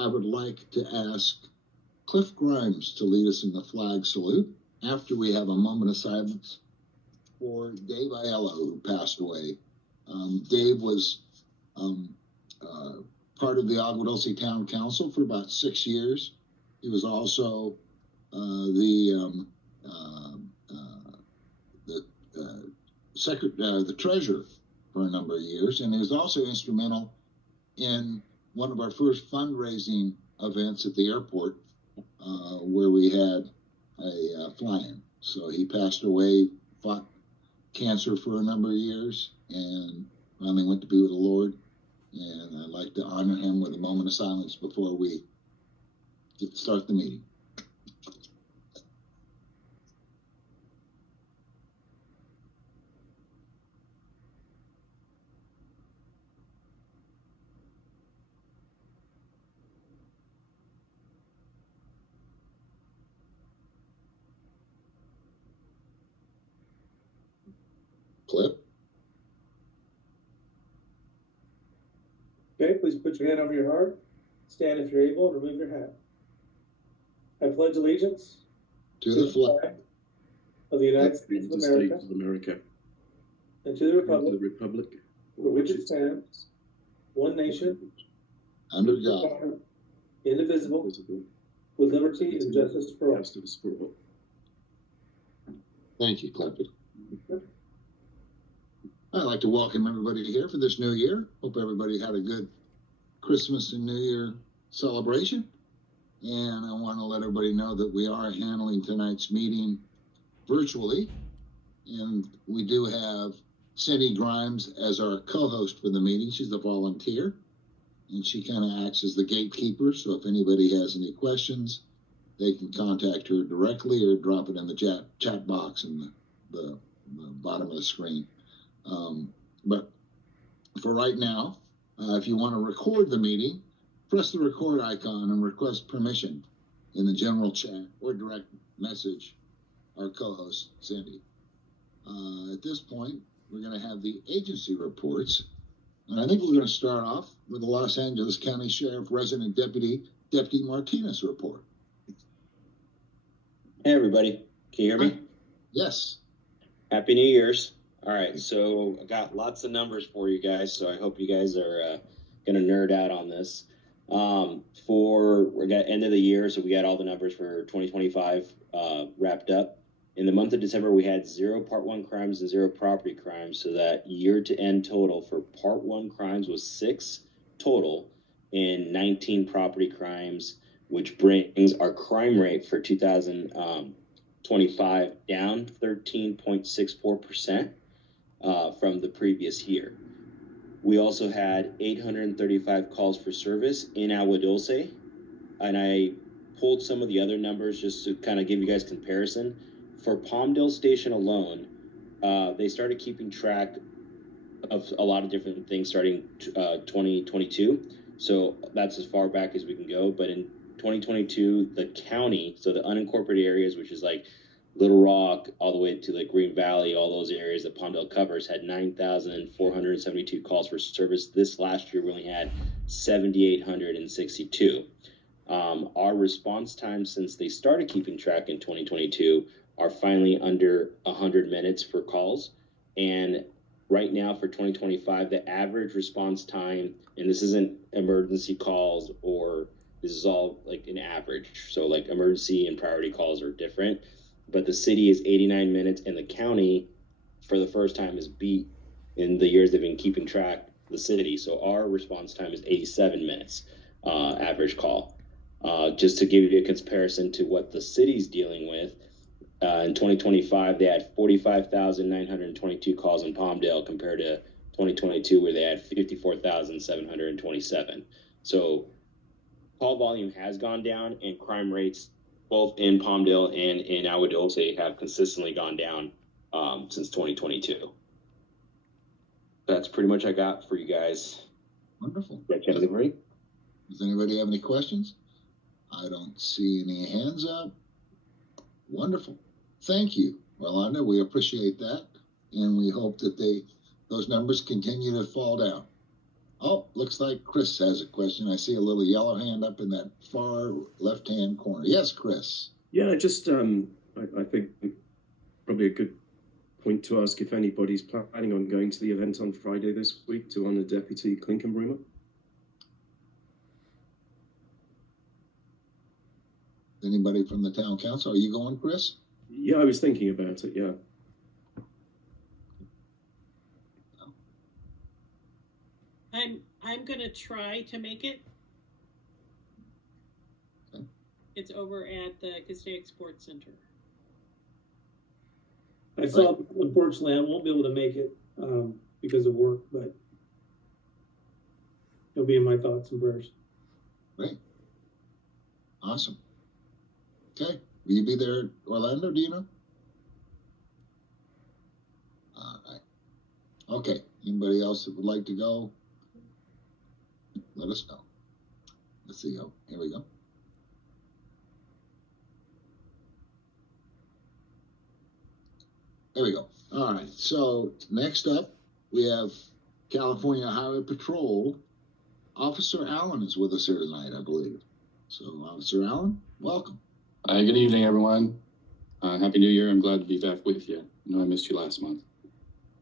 I would like to ask Cliff Grimes to lead us in the flag salute after we have a moment of silence for Dave Aiello, who passed away. Dave was part of the Agua Dulce Town Council for about 6 years. He was also the treasurer for a number of years, and he was also instrumental in one of our first fundraising events at the airport, where we had a fly-in. So he passed away, fought cancer for a number of years, and finally went to be with the Lord. And I'd like to honor him with a moment of silence before we start the meeting. Clip. Okay, please put your hand over your heart. Stand if you're able, and remove your hat. I pledge allegiance to the flag of the United States of America, and to the republic for which it stands, one nation, under God, indivisible, with liberty and justice for all. Thank you, Clifford. I'd like to welcome everybody here for this new year. Hope everybody had a good Christmas and New Year celebration. And I want to let everybody know that we are handling tonight's meeting virtually. And we do have Cindy Grimes as our co-host for the meeting. She's a volunteer, and she kind of acts as the gatekeeper. So if anybody has any questions, they can contact her directly or drop it in the chat box in the bottom of the screen. But for right now, if you want to record the meeting, press the record icon and request permission in the general chat or direct message our co-host, Cindy. At this point, we're going to have the agency reports. And I think we're going to start off with the Los Angeles County Sheriff Resident Deputy Martinez report. Hey, everybody. Can you hear me? Yes. Happy New Year's. All right, so I got lots of numbers for you guys, so I hope you guys are going to nerd out on this. We got end of the year, so we got all the numbers for 2025 wrapped up. In the month of December, we had 0 Part 1 crimes and 0 property crimes, so that year-to-end total for Part 1 crimes was 6 total and 19 property crimes, which brings our crime rate for 2025 down 13.64%. From the previous year. We also had 835 calls for service in Agua Dulce, and I pulled some of the other numbers just to kind of give you guys comparison. For Palmdale Station alone, they started keeping track of a lot of different things starting 2022, so that's as far back as we can go. But in 2022, the county, so the unincorporated areas, which is like Little Rock, all the way to like Green Valley, all those areas that Palmdale covers, had 9,472 calls for service. This last year, we only had 7,862. Our response times since they started keeping track in 2022 are finally under 100 minutes for calls. And right now for 2025, the average response time, and this isn't emergency calls, or this is all like an average. So like emergency and priority calls are different. But the city is 89 minutes, and the county, for the first time, is beat in the years they've been keeping track the city. So our response time is 87 minutes, average call. Just to give you a comparison to what the city's dealing with, in 2025, they had 45,922 calls in Palmdale compared to 2022, where they had 54,727. So call volume has gone down, and crime rates both in Palmdale and in Agua Dulce have consistently gone down since 2022. That's pretty much I got for you guys. Wonderful. Does anybody have any questions? I don't see any hands up. Wonderful. Thank you, Rolanda. We appreciate that, and we hope that those numbers continue to fall down. Oh, looks like Chris has a question. I see a little yellow hand up in that far left-hand corner. Yes, Chris. Yeah, just I think probably a good point to ask if anybody's planning on going to the event on Friday this week to honor Deputy Klinkenbrummer. Anybody from the town council? Are you going, Chris? Yeah, I was thinking about it, yeah. I'm gonna try to make it. Okay. It's over at the Castaic Sports Center. I saw, unfortunately, I won't be able to make it because of work, but it'll be in my thoughts and prayers. Great. Awesome. Okay. Will you be there, Orlando? Do you know? All right. Okay. Anybody else that would like to go? Let us know. Let's see. Oh, here we go. There we go. All right. So next up, we have California Highway Patrol. Officer Allen is with us here tonight, I believe. So, Officer Allen, welcome. Good evening, everyone. Happy New Year. I'm glad to be back with you. I know I missed you last month.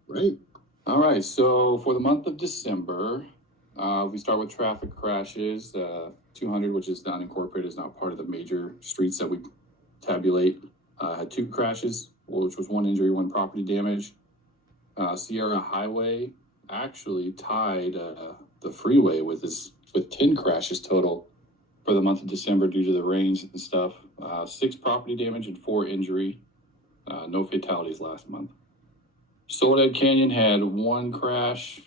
Great. All right. So for the month of December, we start with traffic crashes. 200, which is unincorporated, is not part of the major streets that we tabulate. Had 2 crashes, which was 1 injury, 1 property damage. Sierra Highway actually tied the freeway with 10 crashes total for the month of December due to the rains and stuff. 6 property damage and 4 injury. No fatalities last month. Soledad Canyon had 1 crash.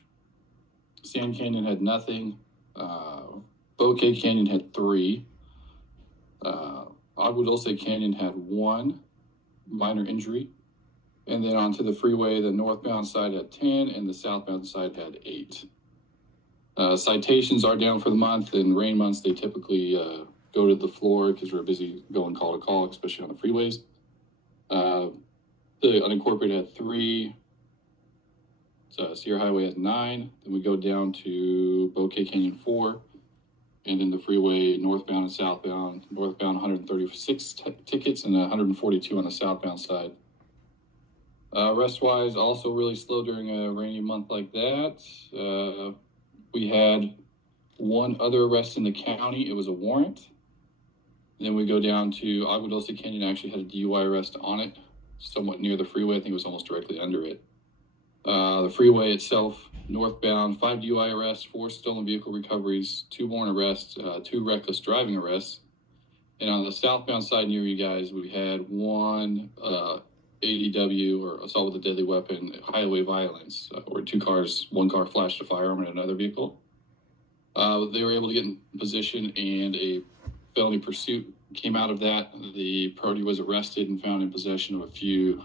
Sand Canyon had nothing. Bouquet Canyon had 3. Agua Dulce Canyon had 1 minor injury. And then onto the freeway, the northbound side had 10 and the southbound side had 8. Citations are down for the month. In rain months, they typically go to the floor because we're busy going call to call, especially on the freeways. The unincorporated had 3. Sierra Highway had 9. Then we go down to Bouquet Canyon 4. And then the freeway, northbound and southbound. Northbound, 136 tickets and 142 on the southbound side. Rest-wise, also really slow during a rainy month like that. We had 1 other arrest in the county. It was a warrant. Then we go down to Agua Dulce Canyon, actually had a DUI arrest on it, somewhat near the freeway. I think it was almost directly under it. The freeway itself, northbound, 5 DUI arrests, 4 stolen vehicle recoveries, 2 warrant arrests, 2 reckless driving arrests. And on the southbound side near you guys, we had 1 ADW, or assault with a deadly weapon, highway violence, where 1 car flashed a firearm in another vehicle. They were able to get in position, and a felony pursuit came out of that. The party was arrested and found in possession of 2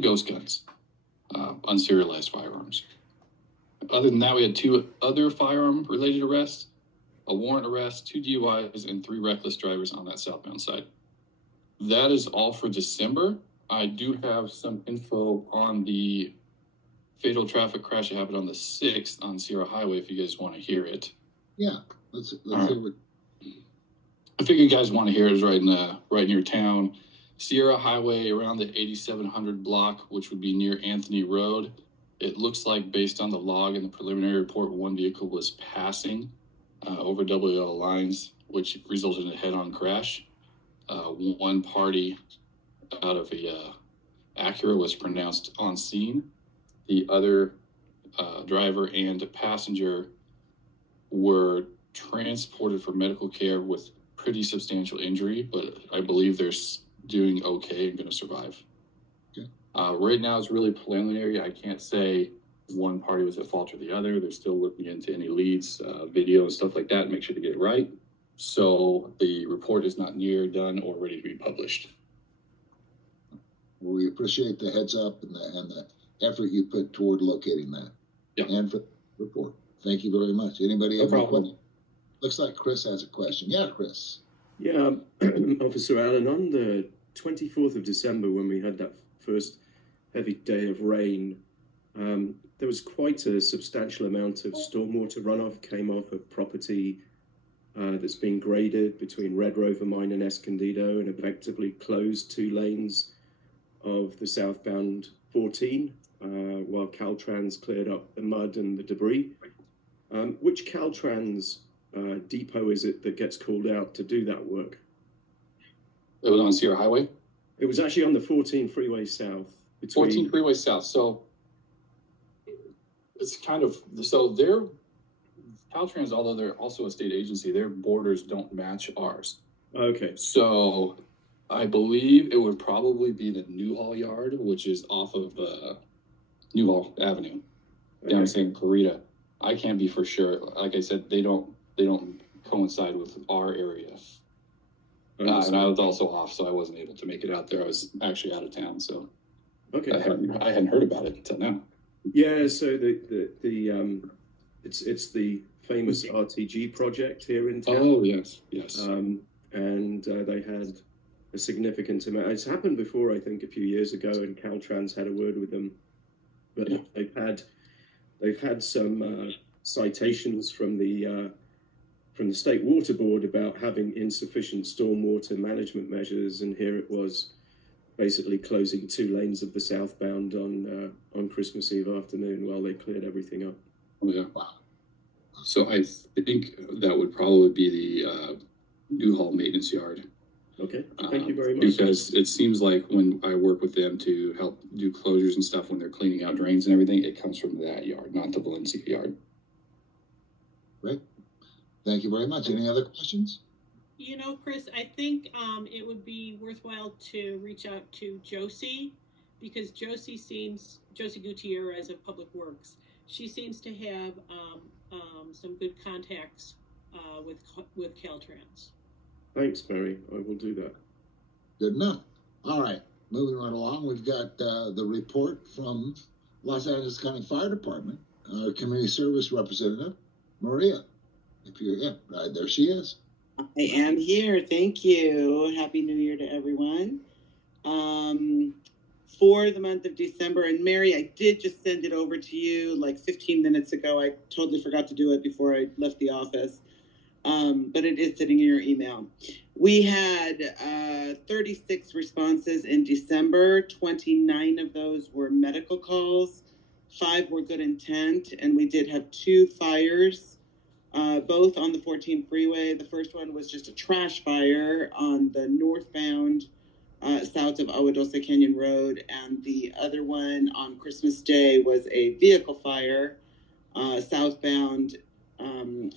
ghost guns, unserialized firearms. Other than that, we had 2 other firearm-related arrests, a warrant arrest, 2 DUIs, and 3 reckless drivers on that southbound side. That is all for December. I do have some info on the fatal traffic crash that happened on the 6th on Sierra Highway if you guys want to hear it. Yeah, let's right. hear what. I figure you guys want to hear it. It's right in your town. Sierra Highway around the 8700 block, which would be near Anthony Road. It looks like, based on the log and the preliminary report, 1 vehicle was passing over double yellow lines, which resulted in a head-on crash. 1 party out of a Acura was pronounced on scene. The other driver and passenger were transported for medical care with pretty substantial injury, but I believe they're doing okay and going to survive. Okay. Right now, it's really preliminary. I can't say one party was at fault or the other. They're still looking into any leads, video, and stuff like that, and make sure to get it right. So the report is not near done or ready to be published. We appreciate the heads up and the effort you put toward locating that. Yep. And for the report. Thank you very much. Anybody have any questions? Looks like Chris has a question. Yeah, Chris. Yeah, Officer Allen, on the 24th of December, when we had that first heavy day of rain, there was quite a substantial amount of stormwater runoff came off of property that's been graded between Red Rover Mine and Escondido, and effectively closed 2 lanes of the southbound 14, while Caltrans cleared up the mud and the debris. Which Caltrans depot is it that gets called out to do that work? It was on Sierra Highway? It was actually on the 14 freeway south. 14 freeway south. So it's kind of, so their Caltrans, although they're also a state agency, their borders don't match ours. Okay. So I believe it would probably be the Newhall Yard, which is off of Newhall Avenue, down in St. Clarita. I can't be for sure. Like I said, they don't coincide with our area. And I was also off, so I wasn't able to make it out there. I was actually out of town, so okay. I hadn't heard about it until now. Yeah, so it's the famous RTG project here in town. Oh yes. And they had a significant amount. It's happened before, I think, a few years ago, and Caltrans had a word with them. But yeah, they've had some citations from the State Water Board about having insufficient stormwater management measures, and here it was, basically closing 2 lanes of the southbound on Christmas Eve afternoon while they cleared everything up. Oh yeah. Wow. So I think that would probably be the Newhall maintenance yard. Okay, thank you very much. Because it seems like when I work with them to help do closures and stuff when they're cleaning out drains and everything, it comes from that yard, not the Valencia yard. Right. Thank you very much. Any other questions? You know, Chris, I think it would be worthwhile to reach out to Josie, because Josie Gutierrez of Public Works, she seems to have some good contacts with Caltrans. Thanks, Mary. I will do that. Good enough. All right. Moving right along, we've got the report from Los Angeles County Fire Department, our community service representative, Maria. If you're right there, she is. I am here. Thank you. Happy New Year to everyone. For the month of December, and Mary, I did just send it over to you like 15 minutes ago. I totally forgot to do it before I left the office. But it is sitting in your email. We had 36 responses in December. 29 of those were medical calls. 5 were good intent, and we did have 2 fires, both on the 14 freeway. The first one was just a trash fire on the northbound south of Agua Dulce Canyon Road, and the other one on Christmas Day was a vehicle fire southbound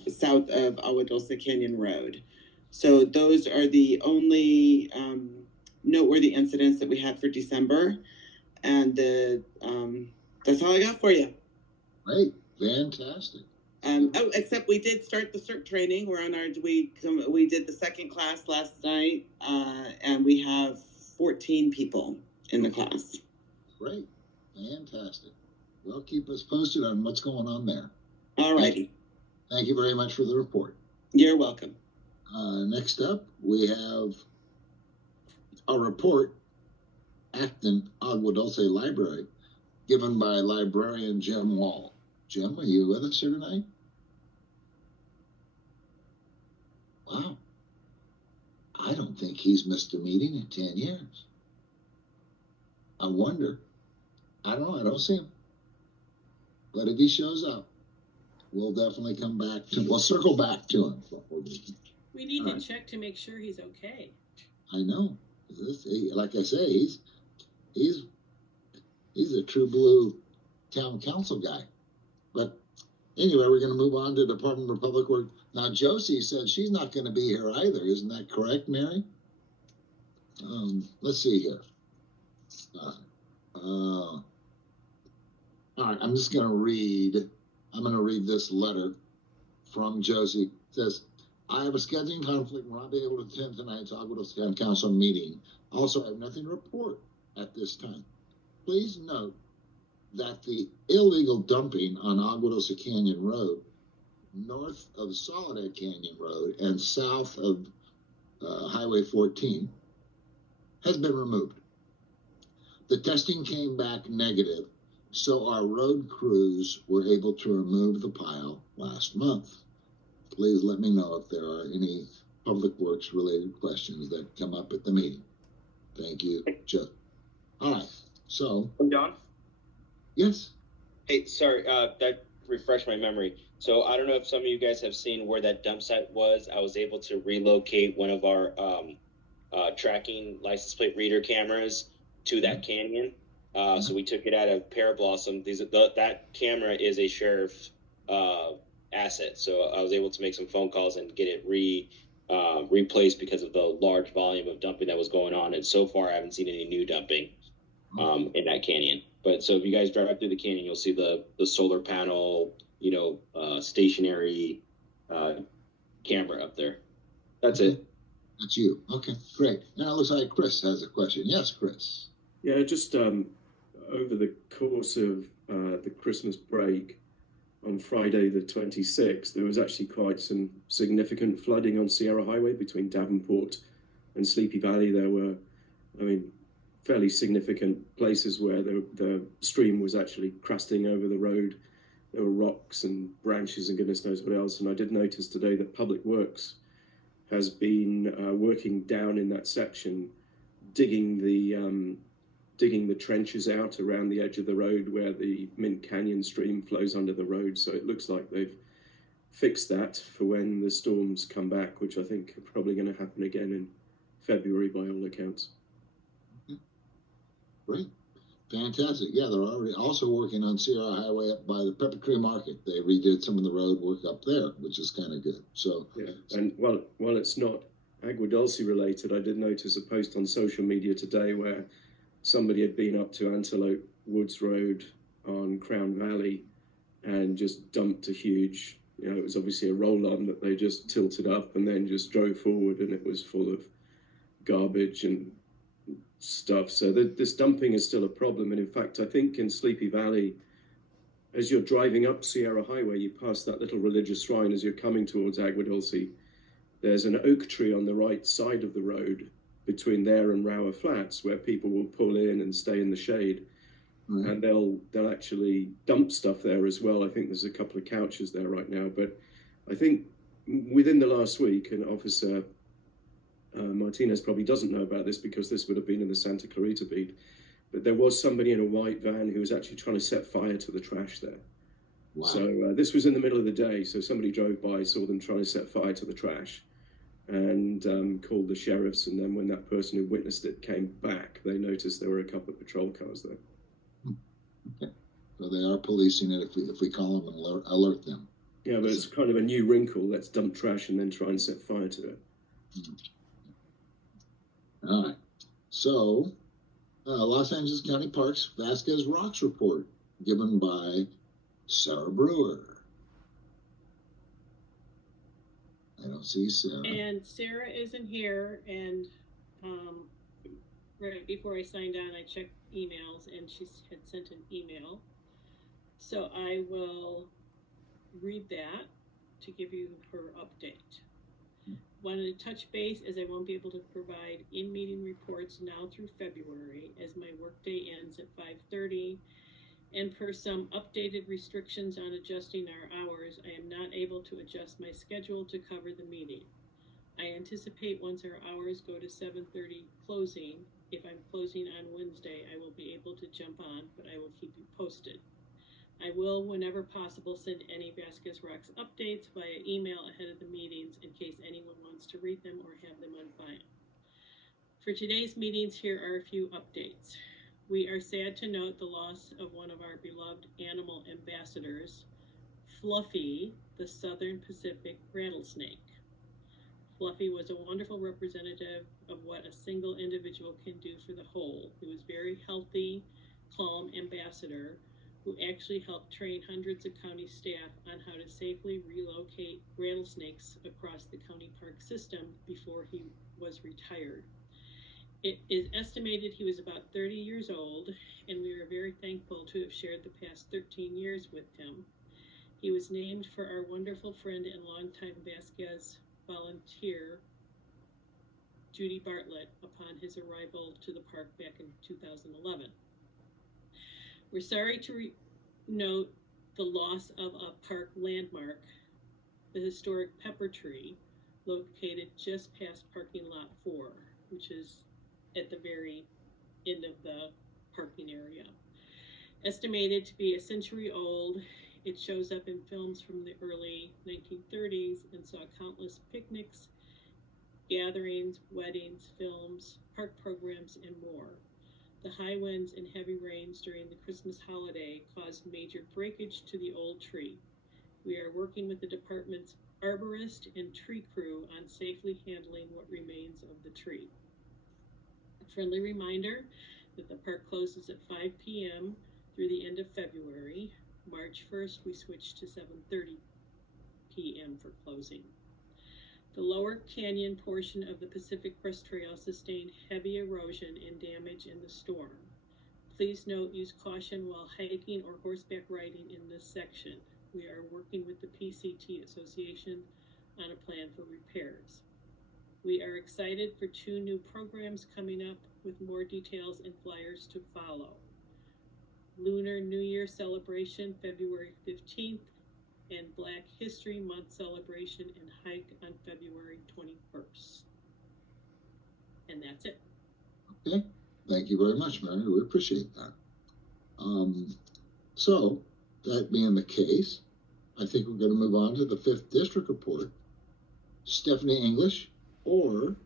south of Agua Dulce Canyon Road. So those are the only noteworthy incidents that we had for December, and that's all I got for you. Great, fantastic. Except we did start the CERT training. We're on we did the second class last night, and we have 14 people in the class. Great, fantastic. Well, keep us posted on what's going on there. All righty. Thank you very much for the report. You're welcome. Next up, we have a report, Acton Agua Dulce Library, given by librarian Jim Wall. Jim, are you with us here tonight? Wow. I don't think he's missed a meeting in 10 years. I wonder. I don't know. I don't see him. But if he shows up, we'll definitely come back we'll circle back to him. We need to check to make sure he's okay. I know. Like I say, he's a true blue town council guy. But anyway, we're going to move on to the Department of Public Works. Now, Josie said she's not going to be here either. Isn't that correct, Mary? Let's see here. All right, I'm just going to read. I'm going to read this letter from Josie. It says, I have a scheduling conflict and will not be able to attend tonight's Agua Dulce County Council meeting. Also, I have nothing to report at this time. Please note that the illegal dumping on Agua Dulce Canyon Road, north of Soledad Canyon Road and south of Highway 14, has been removed. The testing came back negative, So our road crews were able to remove the pile last month. Please let me know if there are any public works related questions that come up at the meeting. Thank you, Joe. All right, so. John? Yes? Hey, sorry, that refreshed my memory. So I don't know if some of you guys have seen where that dump site was. I was able to relocate one of our tracking license plate reader cameras to that canyon. So we took it out of Parablossom. That camera is a sheriff asset. So I was able to make some phone calls and get it replaced because of the large volume of dumping that was going on. And so far, I haven't seen any new dumping in that canyon. But so if you guys drive through the canyon, you'll see the solar panel, stationary camera up there. That's it. That's you. Okay, great. Now it looks like Chris has a question. Yes, Chris. Yeah, just over the course of the Christmas break on Friday the 26th, there was actually quite some significant flooding on Sierra Highway between Davenport and Sleepy Valley. There were, fairly significant places where the stream was actually crusting over the road. There were rocks and branches and goodness knows what else. And I did notice today that Public Works has been working down in that section, digging the trenches out around the edge of the road where the Mint Canyon stream flows under the road. So it looks like they've fixed that for when the storms come back, which I think are probably going to happen again in February by all accounts. Great. Fantastic. Yeah, they're already also working on Sierra Highway up by the Pepper Tree Market. They redid some of the road work up there, which is kind of good. So yeah, and while it's not Agua Dulce related, I did notice a post on social media today where somebody had been up to Antelope Woods Road on Crown Valley and just dumped a huge, it was obviously a roll-on that they just tilted up and then just drove forward, and it was full of garbage and stuff. So this dumping is still a problem. And in fact, I think in Sleepy Valley, as you're driving up Sierra Highway, you pass that little religious shrine as you're coming towards Agua Dulce. There's an oak tree on the right side of the road between there and Rower Flats where people will pull in and stay in the shade. Mm-hmm. And they'll actually dump stuff there as well. I think there's a couple of couches there right now. But I think within the last week, an officer, Martinez probably doesn't know about this because this would have been in the Santa Clarita beat, but there was somebody in a white van who was actually trying to set fire to the trash there. Wow. So this was in the middle of the day, so somebody drove by, saw them trying to set fire to the trash, and called the sheriffs, and then when that person who witnessed it came back, they noticed there were a couple of patrol cars there. Okay. So they are policing it if we call them and alert them. Yeah, but it's kind of a new wrinkle. Let's dump trash and then try and set fire to it. Mm-hmm. All right. So, Los Angeles County Parks Vasquez Rocks report given by Sarah Brewer. I don't see Sarah. And Sarah isn't here. And right before I signed on, I checked emails, and she had sent an email. So I will read that to give you her update. Wanted to touch base as I won't be able to provide in-meeting reports now through February as my workday ends at 5:30, and per some updated restrictions on adjusting our hours, I am not able to adjust my schedule to cover the meeting. I anticipate once our hours go to 7:30 closing, if I'm closing on Wednesday, I will be able to jump on, but I will keep you posted. I will, whenever possible, send any Vasquez Rocks updates via email ahead of the meetings in case anyone wants to read them or have them on file. For today's meetings, here are a few updates. We are sad to note the loss of one of our beloved animal ambassadors, Fluffy, the Southern Pacific rattlesnake. Fluffy was a wonderful representative of what a single individual can do for the whole. He was very healthy, calm ambassador who actually helped train hundreds of county staff on how to safely relocate rattlesnakes across the county park system before he was retired. It is estimated he was about 30 years old, and we are very thankful to have shared the past 13 years with him. He was named for our wonderful friend and longtime Vasquez volunteer, Judy Bartlett, upon his arrival to the park back in 2011. We're sorry to note the loss of a park landmark, the historic pepper tree, located just past parking lot 4, which is at the very end of the parking area. Estimated to be a century old, it shows up in films from the early 1930s and saw countless picnics, gatherings, weddings, films, park programs, and more. The high winds and heavy rains during the Christmas holiday caused major breakage to the old tree. We are working with the department's arborist and tree crew on safely handling what remains of the tree. A friendly reminder that the park closes at 5 p.m. through the end of February. March 1st, we switched to 7:30 p.m. for closing. The lower canyon portion of the Pacific Crest Trail sustained heavy erosion and damage in the storm. Please note, use caution while hiking or horseback riding in this section. We are working with the PCT Association on a plan for repairs. We are excited for 2 new programs coming up with more details and flyers to follow. Lunar New Year celebration, February 15th, and Black History Month celebration and hike on February 21st. And that's it. Okay, thank you very much, Mary. We appreciate that. So, that being the case, I think we're going to move on to the 5th District report. Stephanie English, or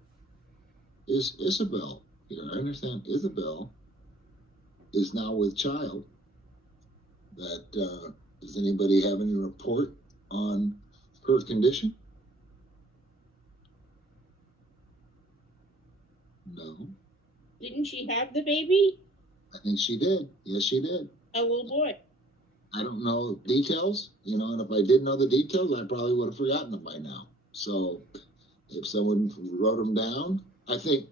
is Isabel here? I understand Isabel is now with child. Does anybody have any report on her condition? No. Didn't she have the baby? I think she did. Yes, she did. A little boy. I don't know details, and if I did know the details, I probably would have forgotten them by now. So if someone wrote them down, I think,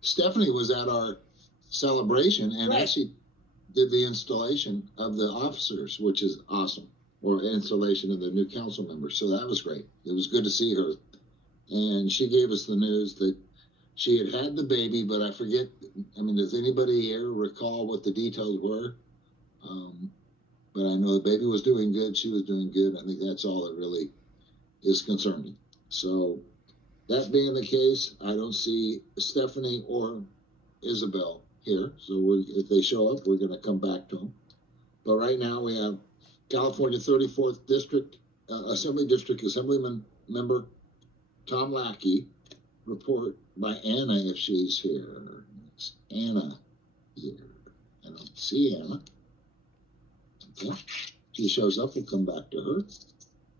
Stephanie was at our celebration and Right. actually did the installation of the officers, which is awesome, or installation of the new council members. So that was great. It was good to see her. And she gave us the news that she had the baby, but I forget. Does anybody here recall what the details were? But I know the baby was doing good. She was doing good. I think that's all that really is concerning. So that being the case, I don't see Stephanie or Isabel here. So if they show up, we're going to come back to them. But right now we have California 34th District Assembly District Assemblyman Member Tom Lackey. Report by Anna if she's here. It's Anna here. I don't see Anna. Okay. She shows up, we'll come back to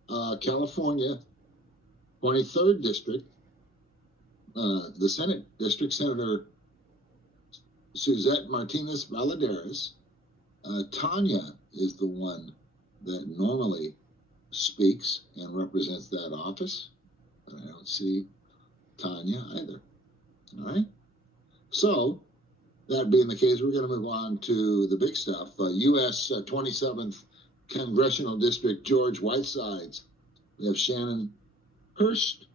her. California 23rd District, the Senate District, Senator Suzette Martinez Valadares. Tanya is the one that normally speaks and represents that office, but I don't see Tanya either. All right. So, that being the case, we're going to move on to the big stuff. U.S. 27th Congressional District, George Whitesides. We have Shannon Hurst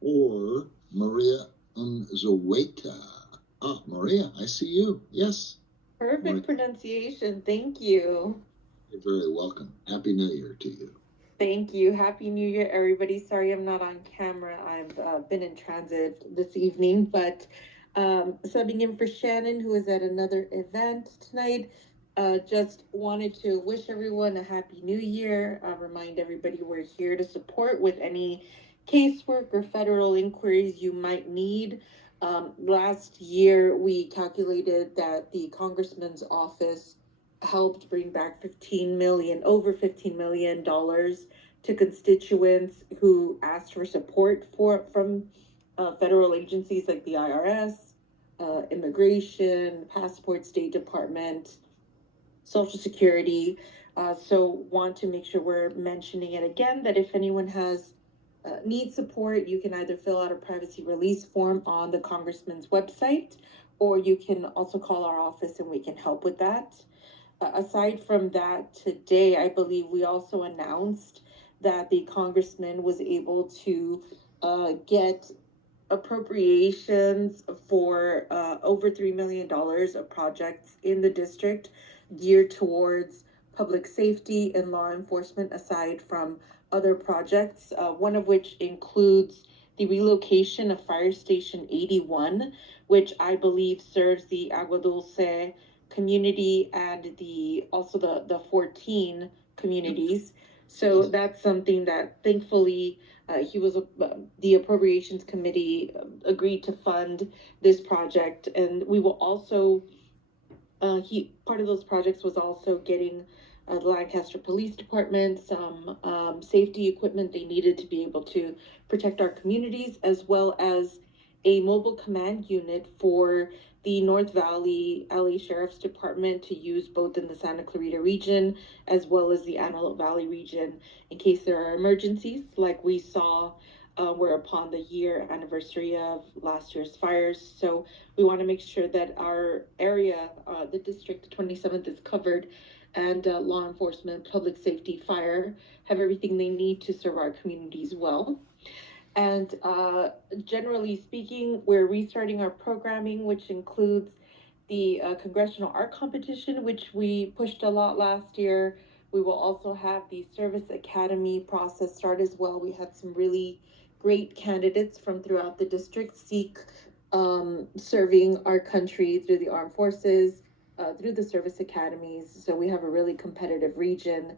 or Maria Unzueta. Ah, Maria, I see you. Yes. Perfect Maria. Pronunciation. Thank you. You're very welcome. Happy New Year to you. Thank you. Happy New Year, everybody. Sorry I'm not on camera. I've been in transit this evening, but subbing in for Shannon, who is at another event tonight. Just wanted to wish everyone a Happy New Year. Remind everybody we're here to support with any casework or federal inquiries you might need. Last year, we calculated that the Congressman's office helped bring back over $15 million to constituents who asked for support from federal agencies like the IRS, Immigration, Passport, State Department, Social Security. So want to make sure we're mentioning it again, that if anyone has needs support, you can either fill out a privacy release form on the Congressman's website, or you can also call our office and we can help with that. Aside from that, today, I believe we also announced that the Congressman was able to get appropriations for over $3 million of projects in the district geared towards public safety and law enforcement, aside from other projects, one of which includes the relocation of Fire Station 81, which I believe serves the Agua Dulce community and also the 14 communities. So that's something that thankfully the appropriations committee agreed to fund this project, and we will also part of those projects was also getting the Lancaster Police Department some safety equipment they needed to be able to protect our communities, as well as a mobile command unit for the North Valley LA Sheriff's Department to use both in the Santa Clarita region as well as the Antelope Valley region in case there are emergencies like we saw we're upon the year anniversary of last year's fires. So we want to make sure that our area, the district 27th, is covered, and law enforcement, public safety, fire have everything they need to serve our communities well. And generally speaking, we're restarting our programming, which includes the Congressional Art Competition, which we pushed a lot last year. We will also have the Service Academy process start as well. We had some really great candidates from throughout the district seek serving our country through the armed forces, through the service academies. So we have a really competitive region.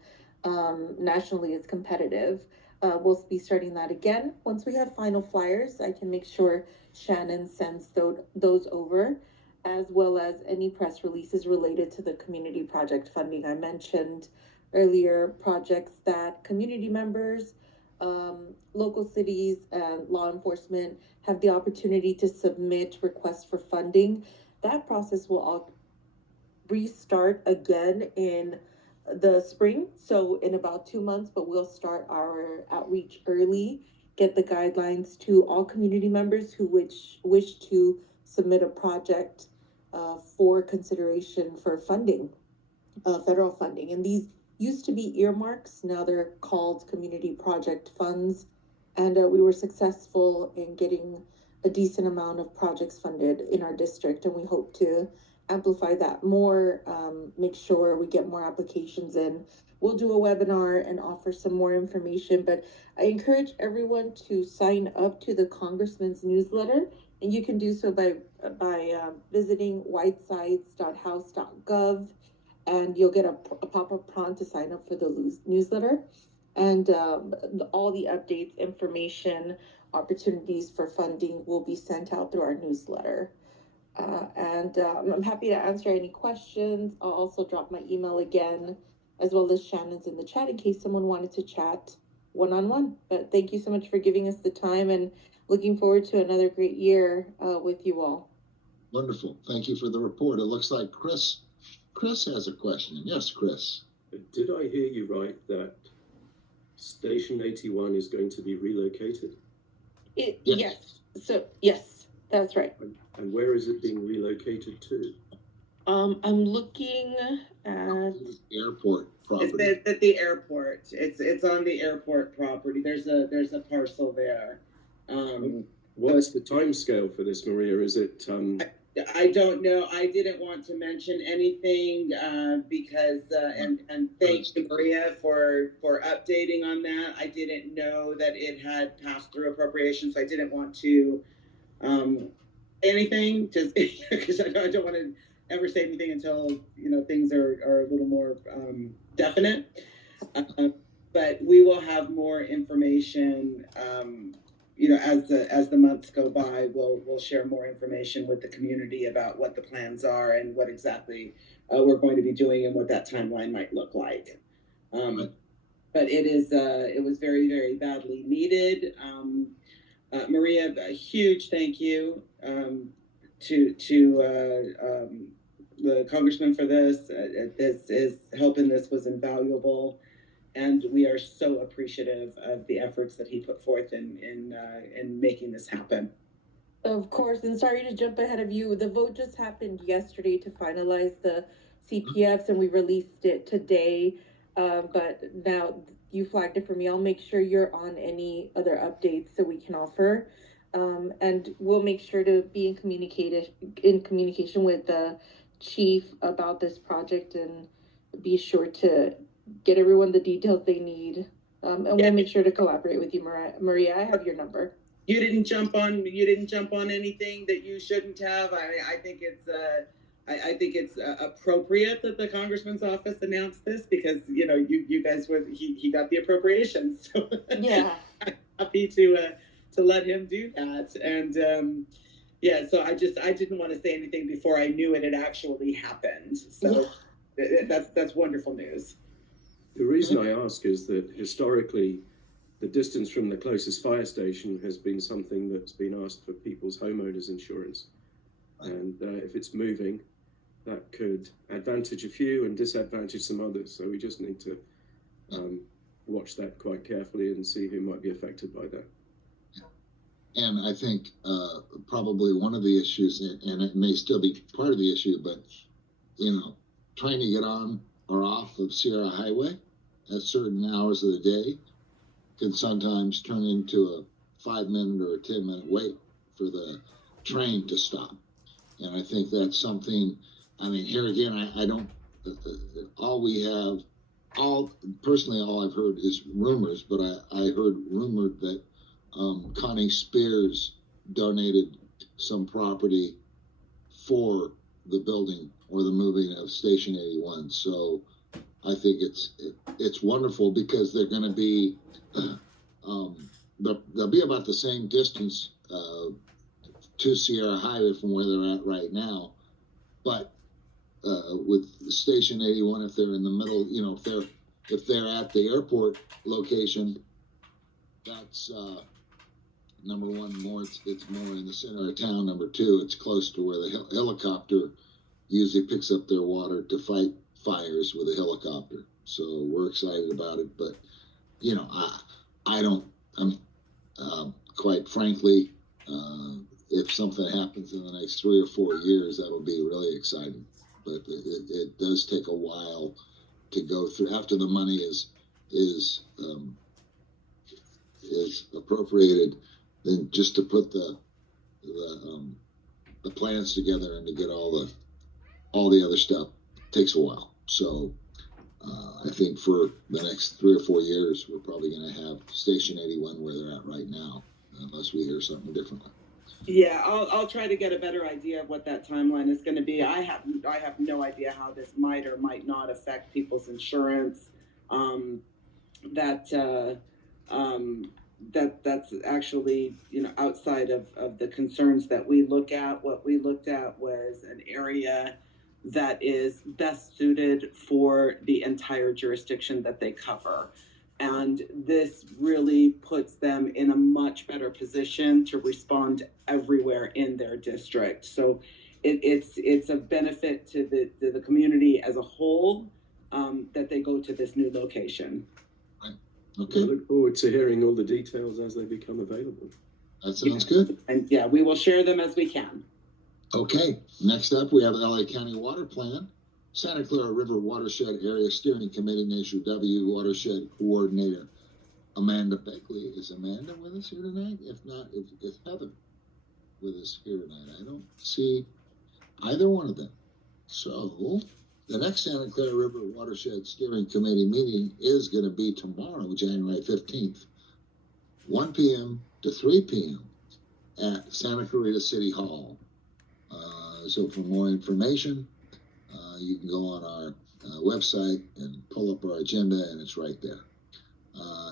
Nationally, it's competitive. We'll be starting that again. Once we have final flyers, I can make sure Shannon sends those over, as well as any press releases related to the community project funding. I mentioned earlier projects that community members, local cities, and law enforcement have the opportunity to submit requests for funding. That process will all restart again in the spring, so in about 2 months, but we'll start our outreach early, get the guidelines to all community members who wish to submit a project for consideration for funding, federal funding. And these used to be earmarks, now they're called community project funds. And we were successful in getting a decent amount of projects funded in our district, and we hope to amplify that more, make sure we get more applications in. We'll do a webinar and offer some more information, but I encourage everyone to sign up to the Congressman's newsletter, and you can do so by visiting whitesides.house.gov, and you'll get a pop-up prompt to sign up for the newsletter, and all the updates, information, opportunities for funding will be sent out through our newsletter. And I'm happy to answer any questions. I'll also drop my email again, as well as Shannon's in the chat in case someone wanted to chat one-on-one. But thank you so much for giving us the time, and looking forward to another great year with you all. Wonderful. Thank you for the report. It looks like Chris has a question. Yes, Chris. Did I hear you right that Station 81 is going to be relocated? Yes. So, yes, that's right. And where is it being relocated to? I'm looking at airport property. It's at the airport. It's on the airport property. There's a parcel there. What's the time scale for this, Maria? Is it I don't know. I didn't want to mention anything because and thank you, Maria, for updating on that. I didn't know that it had passed through appropriations, so I didn't want to anything, just because I don't want to ever say anything until things are a little more definite. But we will have more information. As the months go by, we'll share more information with the community about what the plans are and what exactly we're going to be doing and what that timeline might look like. But it was very, very badly needed. Maria, a huge thank you to the congressman for this. His help in this was invaluable. And we are so appreciative of the efforts that he put forth in making this happen. Of course, and sorry to jump ahead of you. The vote just happened yesterday to finalize the CPFs, and we released it today. But now you flagged it for me. I'll make sure you're on any other updates so we can offer. And we'll make sure to be in communication with the chief about this project and be sure to get everyone the details they need. And we'll make sure to collaborate with you, Maria. I have your number. You didn't jump on anything that you shouldn't have. I think it's appropriate that the congressman's office announced this, because you guys he got the appropriations, so yeah. I'm happy to let him do that. And yeah, so I didn't want to say anything before I knew it had actually happened. So that's wonderful news. The reason I ask is that historically, the distance from the closest fire station has been something that's been asked for people's homeowners insurance. And if it's moving, that could advantage a few and disadvantage some others. So we just need to watch that quite carefully and see who might be affected by that. And I think probably one of the issues, and it may still be part of the issue, but, trying to get on or off of Sierra Highway at certain hours of the day can sometimes turn into a 5-minute or a 10-minute wait for the train to stop. And I think that's something, here again, I don't, personally, all I've heard is rumors, but I heard rumored that Connie Spears donated some property for the building or the moving of Station 81. So I think it's wonderful, because they're going to be, they'll be about the same distance to Sierra Highway from where they're at right now. But with Station 81, if they're in the middle, if they're at the airport location, that's number one, it's more in the center of town. Number two, it's close to where the helicopter usually picks up their water to fight fires with a helicopter. So we're excited about it. But quite frankly, if something happens in the next 3 or 4 years, that'll be really exciting. But it does take a while to go through after the money is appropriated. Then just to put the plans together and to get all the other stuff takes a while. So I think for the next 3 or 4 years, we're probably going to have Station 81 where they're at right now, unless we hear something differently. Yeah, I'll try to get a better idea of what that timeline is going to be. I have no idea how this might or might not affect people's insurance. That's actually outside of the concerns that we look at. What we looked at was an area that is best suited for the entire jurisdiction that they cover. And this really puts them in a much better position to respond everywhere in their district. So it's a benefit to the community as a whole that they go to this new location. Right. Okay. I look forward to hearing all the details as they become available. That sounds good. And yeah, we will share them as we can. Okay. Next up, we have the LA County Water Plan. Santa Clara River Watershed Area Steering Committee, Nation W Watershed Coordinator Amanda Beckley. Is Amanda with us here tonight? If not, if Heather with us here tonight. I don't see either one of them. So the next Santa Clara River Watershed Steering Committee meeting is going to be tomorrow, January 15th, 1 p.m. to 3 p.m. at Santa Clarita City Hall. So for more information, you can go on our website and pull up our agenda, and it's right there.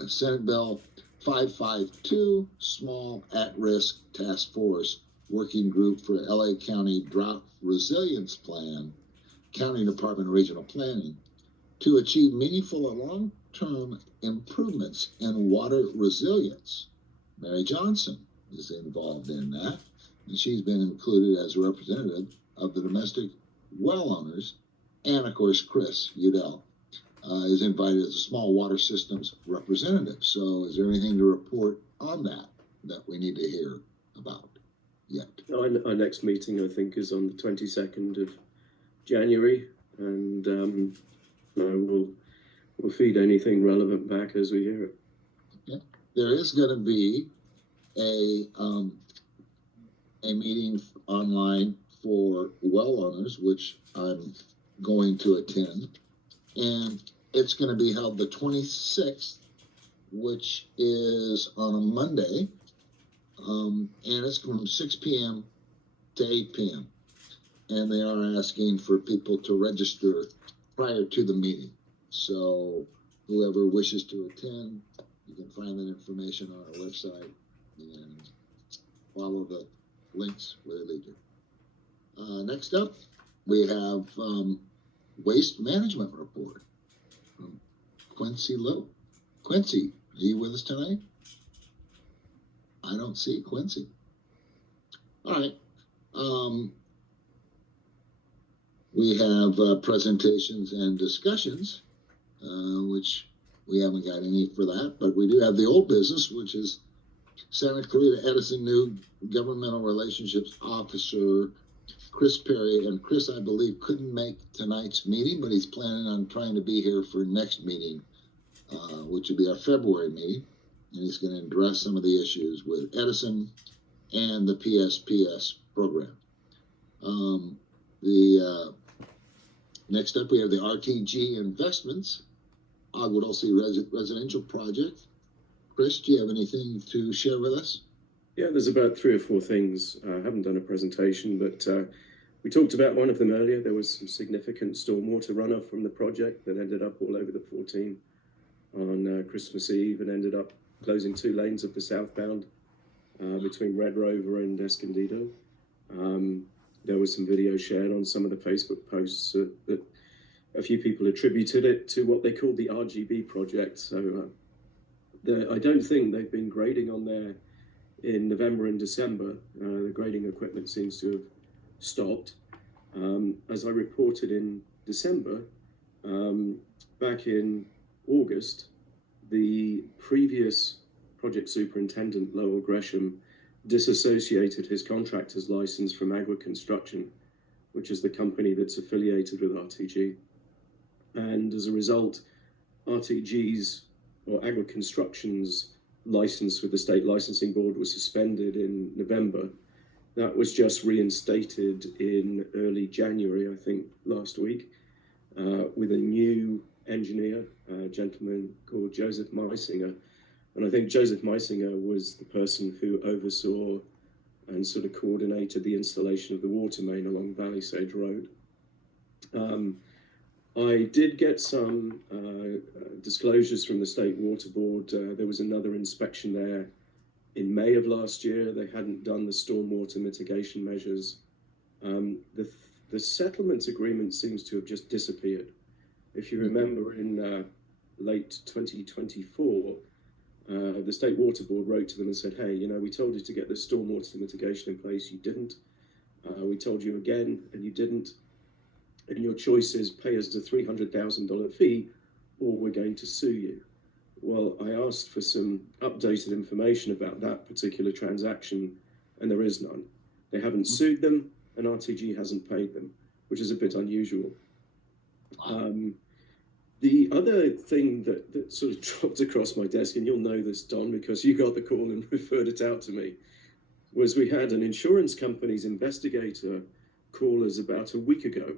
Senate Bill 552, Small At-Risk Task Force Working Group for LA County Drought Resilience Plan, County Department of Regional Planning, to achieve meaningful and long-term improvements in water resilience. Mary Johnson is involved in that, and she's been included as a representative of the domestic well owners, and of course Chris Udell is invited as a small water systems representative. So is there anything to report on that we need to hear about yet? Our next meeting, I think, is on the 22nd of January, and we'll feed anything relevant back as we hear it. Okay. There is going to be a a meeting online for well owners, which I'm going to attend. And it's going to be held the 26th, which is on a Monday. And it's from 6 p.m. to 8 p.m. And they are asking for people to register prior to the meeting. So whoever wishes to attend, you can find that information on our website and follow the links where they lead you. Next up, we have Waste Management Report from Quincy Lowe. Quincy, are you with us tonight? I don't see Quincy. All right. We have presentations and discussions, which we haven't got any for that, but we do have the old business, which is Santa Clarita Edison new Governmental Relationships Officer, Chris Perry. And Chris, I believe, couldn't make tonight's meeting, but he's planning on trying to be here for next meeting, which will be our February meeting. And he's going to address some of the issues with Edison and the PSPS program. Next up, we have the RTG Investments, Agua Dulce residential project. Chris, do you have anything to share with us? Yeah, there's about 3 or 4 things. I haven't done a presentation, but we talked about one of them earlier. There was some significant stormwater runoff from the project that ended up all over the 14 on Christmas Eve and ended up closing 2 lanes of the southbound between Red Rover and Escondido. There was some video shared on some of the Facebook posts that a few people attributed it to what they called the RGB project. So I don't think they've been grading on there in November and December. The grading equipment seems to have stopped. As I reported in December, back in August, the previous project superintendent, Lowell Gresham, disassociated his contractor's license from Agua Construction, which is the company that's affiliated with RTG. And as a result, RTG's or Agua Construction's license with the state licensing board was suspended in November. That was just reinstated in early January, I think, last week, with a new engineer, a gentleman called Joseph Meisinger. And I think Joseph Meisinger was the person who oversaw and sort of coordinated the installation of the water main along Valley Sage Road. I did get some disclosures from the State Water Board. There was another inspection there in May of last year. They hadn't done the stormwater mitigation measures. The settlement agreement seems to have just disappeared. If you remember, in late 2024, the State Water Board wrote to them and said, hey, you know, we told you to get the stormwater mitigation in place, you didn't. We told you again, and you didn't. And your choice is pay us a $300,000 fee, or we're going to sue you. Well, I asked for some updated information about that particular transaction, and there is none. They haven't sued them, and RTG hasn't paid them, which is a bit unusual. The other thing that sort of dropped across my desk, and you'll know this, Don, because you got the call and referred it out to me, was we had an insurance company's investigator call us about a week ago.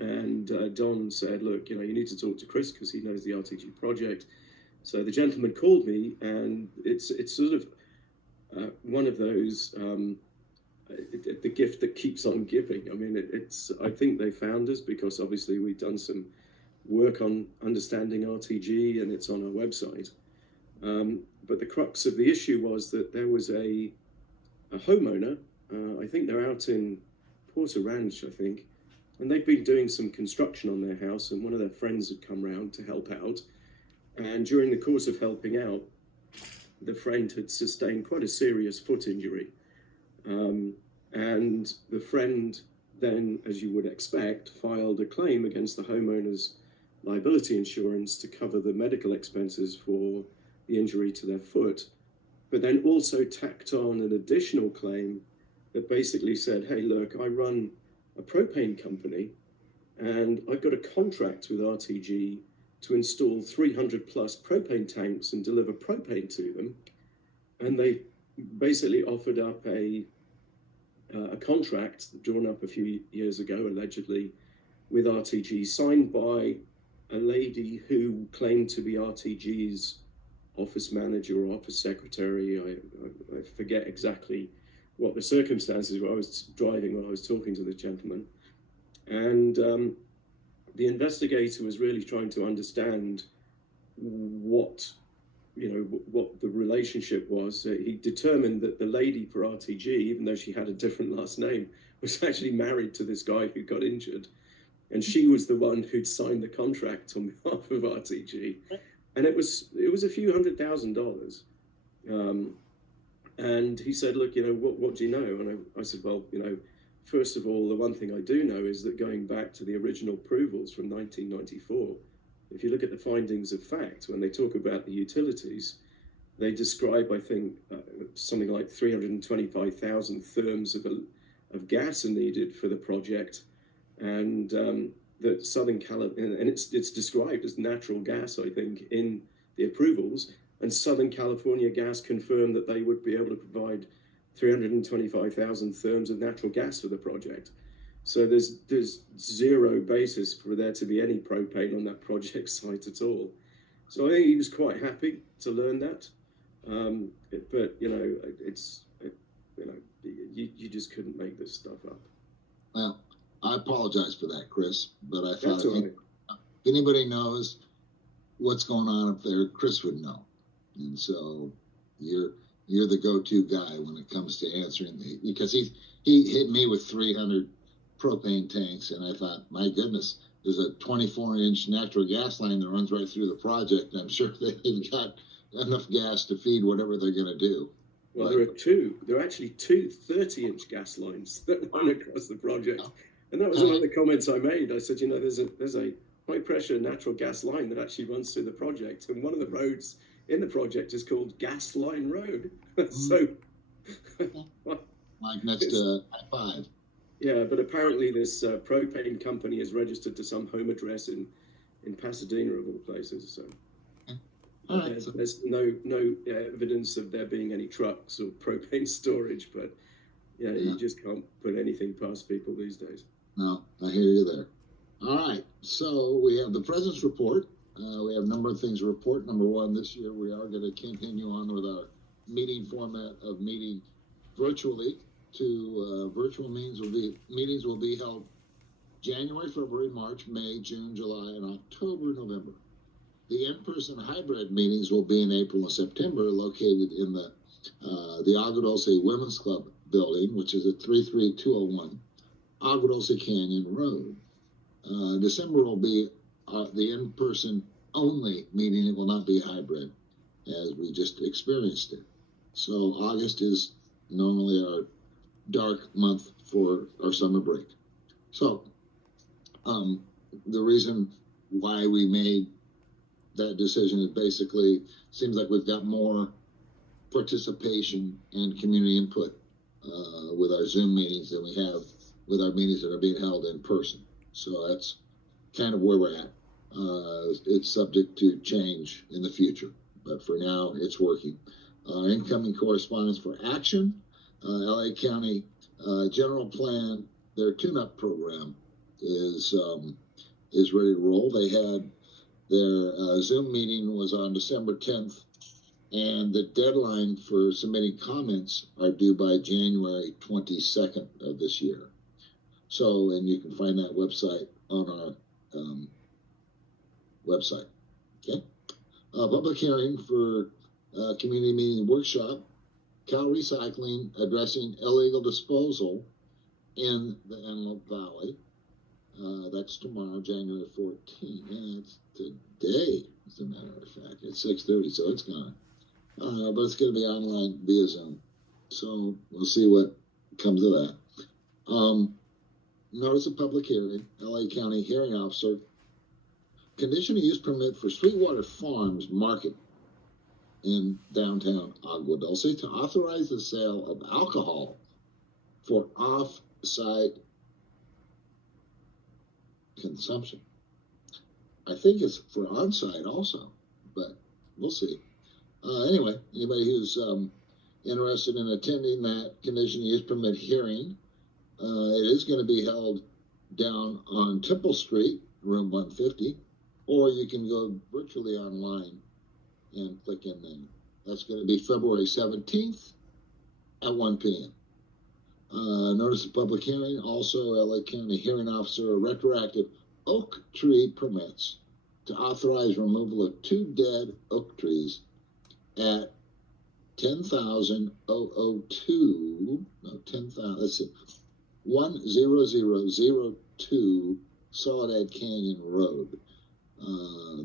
And Don said, look, you know, you need to talk to Chris because he knows the RTG project. So the gentleman called me, and it's sort of one of those, the gift that keeps on giving. I mean, I think they found us because obviously we've done some work on understanding RTG and it's on our website. But the crux of the issue was that there was a homeowner, I think they're out in Porter Ranch, I think, and they'd been doing some construction on their house, and one of their friends had come round to help out. And during the course of helping out, the friend had sustained quite a serious foot injury. And the friend then, as you would expect, filed a claim against the homeowner's liability insurance to cover the medical expenses for the injury to their foot, but then also tacked on an additional claim that basically said, hey, look, I run a propane company and I've got a contract with RTG to install 300 plus propane tanks and deliver propane to them. And they basically offered up a a contract drawn up a few years ago, allegedly, with RTG, signed by a lady who claimed to be RTG's office manager or office secretary. I forget exactly what the circumstances were. I was driving when I was talking to the gentleman. And the investigator was really trying to understand what the relationship was. He determined that the lady for RTG, even though she had a different last name, was actually married to this guy who got injured. And she was the one who'd signed the contract on behalf of RTG. And it was a few $100,000. And he said, look, what do you know? And I said, well, first of all, the one thing I do know is that going back to the original approvals from 1994, if you look at the findings of fact, when they talk about the utilities, they describe, I think, something like 325,000 therms of gas are needed for the project. And that Southern California, and it's described as natural gas, I think, in the approvals. And Southern California Gas confirmed that they would be able to provide 325,000 therms of natural gas for the project. So there's zero basis for there to be any propane on that project site at all. So I think he was quite happy to learn that. But you just couldn't make this stuff up. Well, I apologize for that, Chris, but I thought if anybody knows what's going on up there, Chris would know. And so you're the go-to guy when it comes to answering because he hit me with 300 propane tanks, and I thought, my goodness, there's a 24-inch natural gas line that runs right through the project, and I'm sure they've got enough gas to feed whatever they're going to do. Well, there are actually two 30-inch gas lines that run across the project. And that was one of the comments I made. I said, there's a high-pressure natural gas line that actually runs through the project, and one of the roads in the project is called Gas Line Road. So, like next to I-5. Yeah, but apparently this propane company is registered to some home address in Pasadena of all places. So there's no evidence of there being any trucks or propane storage. But yeah, you just can't put anything past people these days. No, I hear you there. All right, so we have the President's Report. We have a number of things to report. Number one, this year we are going to continue on with our meeting format of meeting virtually. Virtual meetings will be held January, February, March, May, June, July, and October, November. The in-person hybrid meetings will be in April and September, located in the Agua Dulce Women's Club building, which is at 33201 Agua Dulce Canyon Road. December will be the in-person only meeting. It will not be hybrid, as we just experienced it. So August is normally our dark month for our summer break. So the reason why we made that decision is basically seems like we've got more participation and community input with our Zoom meetings than we have with our meetings that are being held in person. So that's kind of where we're at. It's subject to change in the future, but for now it's working. Incoming correspondence for action. LA County General Plan, their tune-up program is ready to roll. They had their Zoom meeting was on December 10th, and the deadline for submitting comments are due by January 22nd of this year. So, and you can find that website on our website. Okay. Public hearing for community meeting workshop, Cal Recycling addressing illegal disposal in the Antelope Valley. That's tomorrow, January 14th. And it's today, as a matter of fact. It's 6:30, so it's gone. But it's going to be online via Zoom. So we'll see what comes of that. Notice of public hearing, LA County Hearing Officer, conditional use permit for Sweetwater Farms Market in downtown Agua Dulce to authorize the sale of alcohol for off-site consumption. I think it's for on-site also, but we'll see. Anyway, anybody who's interested in attending that conditional use permit hearing, it is going to be held down on Temple Street, room 150, or you can go virtually online and click in there. That's going to be February 17th at 1 p.m. Notice of public hearing, also LA County Hearing Officer, retroactive oak tree permits to authorize removal of 2 dead oak trees at 10,002, no, 10,000, let's see, 10002 Soledad Canyon Road.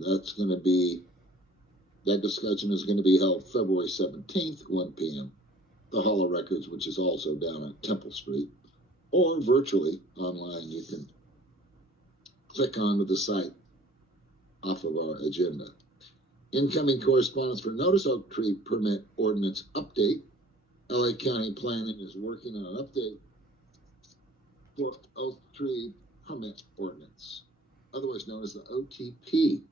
That's going to be, that discussion is going to be held February 17th, 1 p.m. The Hall of Records, which is also down at Temple Street, or virtually online. You can click onto the site off of our agenda. Incoming correspondence for notice oak tree permit ordinance update. LA County Planning is working on an update for oak tree permit ordinance, otherwise known as the OTP,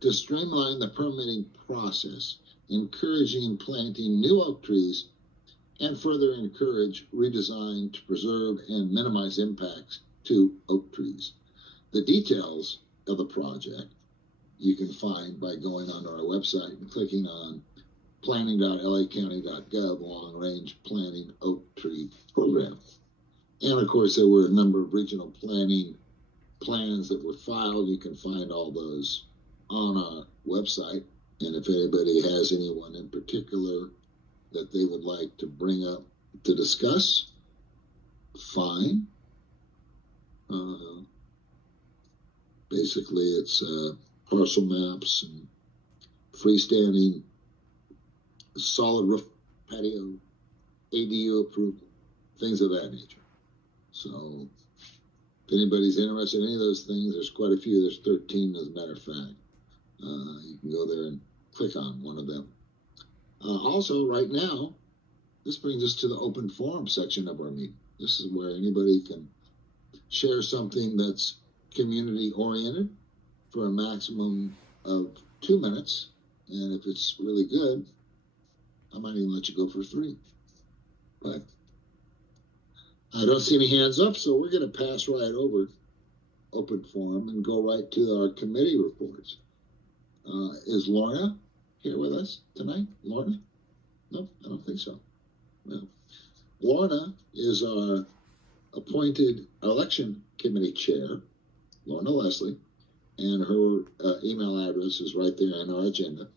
to streamline the permitting process, encouraging planting new oak trees and further encourage redesign to preserve and minimize impacts to oak trees. The details of the project you can find by going onto our website and clicking on planning.lacounty.gov long range planning oak tree program. And of course, there were a number of regional planning plans that were filed. You can find all those on our website. And if anybody has anyone in particular that they would like to bring up to discuss, fine. Basically, it's parcel maps and freestanding solid roof patio, ADU approval, things of that nature. So if anybody's interested in any of those things, there's quite a few. There's 13 as a matter of fact. You can go there and click on one of them. Also, right now, this brings us to the open forum section of our meeting. This is where anybody can share something that's community oriented for a maximum of 2 minutes. And if it's really good, I might even let you go for 3. But I don't see any hands up, so we're going to pass right over open forum and go right to our committee reports. Is Lorna here with us tonight? Lorna? No, I don't think so. No. Lorna is our appointed election committee chair, Lorna Leslie, and her email address is right there in our agenda.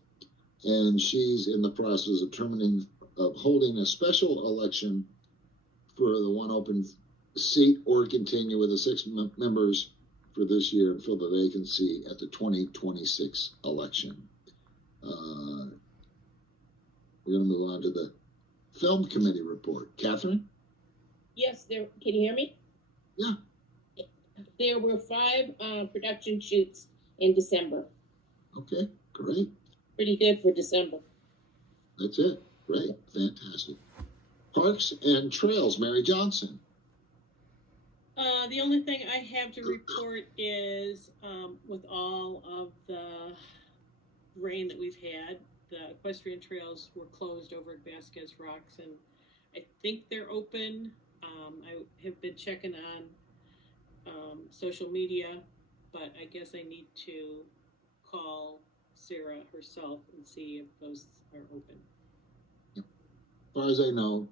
And she's in the process of holding a special election for the one open seat, or continue with the 6 members for this year and fill the vacancy at the 2026 election. We're going to move on to the film committee report. Catherine? Yes, can you hear me? Yeah. There were 5 production shoots in December. Okay, great. Pretty good for December. That's it. Great. Fantastic. Parks and Trails, Mary Johnson. The only thing I have to report is with all of the rain that we've had, the equestrian trails were closed over at Vasquez Rocks, and I think they're open. I have been checking on social media, but I guess I need to call Sarah herself and see if those are open. As far as I know,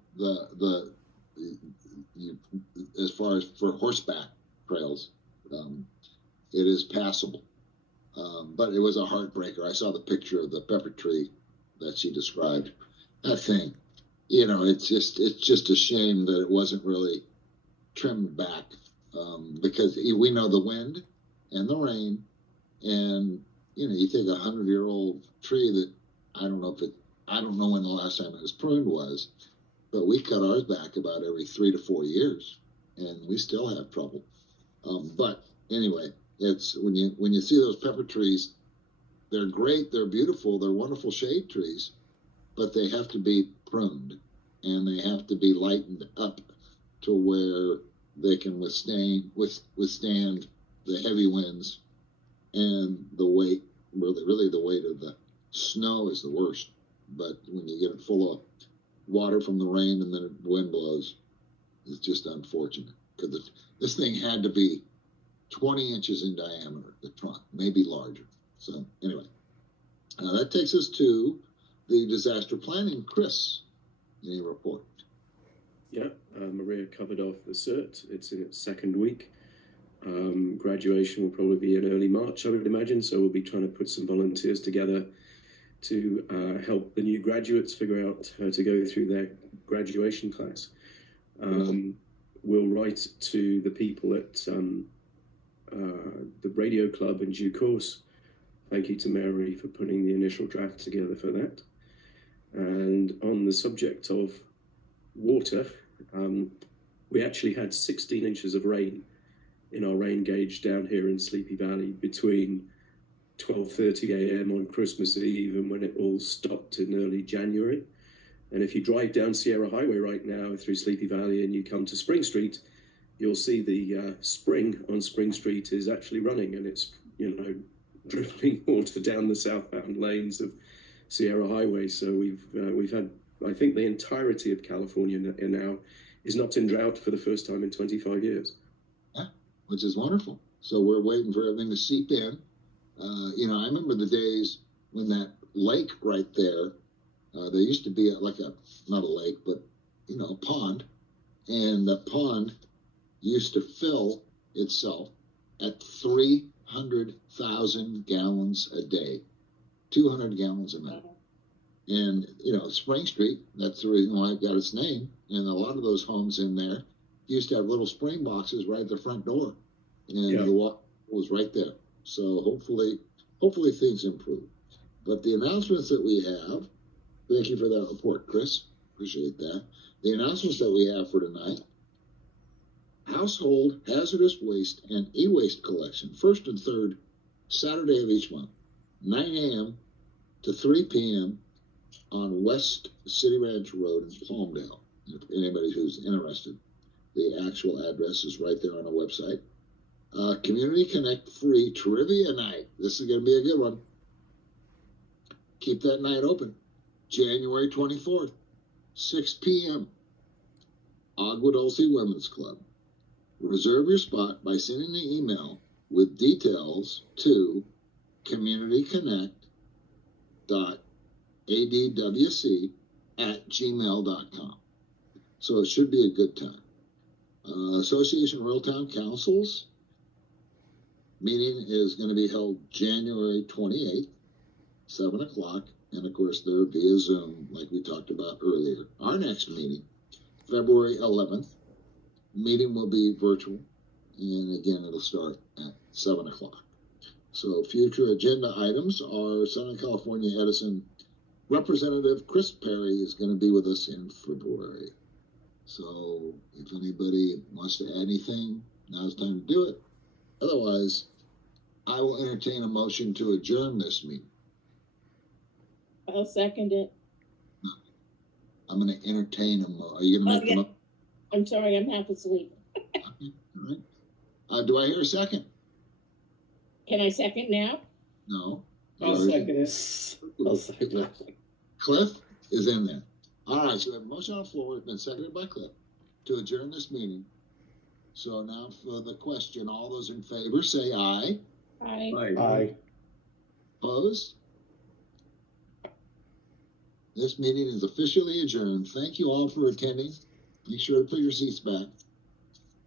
as far as for horseback trails, it is passable. But it was a heartbreaker. I saw the picture of the pepper tree that she described. That thing, it's just a shame that it wasn't really trimmed back, because we know the wind and the rain, and you take a 100-year-old tree that I don't know when the last time it was pruned was, but we cut ours back about every 3 to 4 years, and we still have trouble. But anyway, it's when you see those pepper trees, they're great, they're beautiful, they're wonderful shade trees, but they have to be pruned and they have to be lightened up to where they can withstand the heavy winds and the weight. Really the weight of the snow is the worst, but when you get it full of water from the rain and then the wind blows. It's just unfortunate because this thing had to be 20 inches in diameter, the trunk, maybe larger. So anyway, that takes us to the disaster planning. Chris, any report? Yeah, Maria covered off the CERT. It's in its second week. Graduation will probably be in early March, I would imagine. So we'll be trying to put some volunteers together to help the new graduates figure out how to go through their graduation class. We'll write to the people at the radio club in due course. Thank you to Mary for putting the initial draft together for that. And on the subject of water, we actually had 16 inches of rain in our rain gauge down here in Sleepy Valley between 12:30 a.m. on Christmas Eve and when it all stopped in early January. And if you drive down Sierra Highway right now through Sleepy Valley and you come to Spring Street, you'll see the spring on Spring Street is actually running, and it's, you know, dribbling water down the southbound lanes of Sierra Highway. So we've had, I think the entirety of California now is not in drought for the first time in 25 years. Yeah, which is wonderful. So we're waiting for everything to seep in. You know, I remember the days when that lake right there, there used to be like not a lake, but, you know, a pond. And the pond used to fill itself at 300,000 gallons a day, 200 gallons a minute. And, you know, Spring Street, that's the reason why it got its name. And a lot of those homes in there used to have little spring boxes right at the front door. And the water was right there. So hopefully things improve. But the announcements that we have, thank you for that report, Chris. Appreciate that. The announcements that we have for tonight: household hazardous waste and e-waste collection, first and third Saturday of each month, 9 a.m. to 3 p.m. on West City Ranch Road in Palmdale. If anybody who's interested, the actual address is right there on our website. Community Connect free trivia night. This is going to be a good one. Keep that night open. January 24th, 6 p.m. Agua Dulce Women's Club. Reserve your spot by sending an email with details to communityconnect.adwc@gmail.com. So it should be a good time. Association Rural Town Councils meeting is going to be held January 28th, 7 o'clock. And of course, they're via Zoom, like we talked about earlier. Our next meeting, February 11th, meeting will be virtual. And again, it'll start at 7 o'clock. So future agenda items are Southern California Edison Representative Chris Perry is going to be with us in February. So if anybody wants to add anything, now's the time to do it. Otherwise, I will entertain a motion to adjourn this meeting. I'll second it. I'm going to entertain a motion. Are you going to make the motion? I'm sorry, I'm half asleep. Okay, all right. Do I hear a second? Can I second now? No. I'll second it. I'll second it. Cliff is in there. All right, so we have a motion on the floor. It's been seconded by Cliff to adjourn this meeting. So now for the question, all those in favor say aye. Aye. Aye. Opposed? This meeting is officially adjourned. Thank you all for attending. Make sure to put your seats back.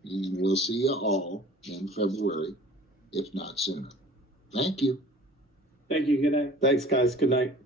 And we'll see you all in February, if not sooner. Thank you. Thank you. Good night. Thanks, guys. Good night.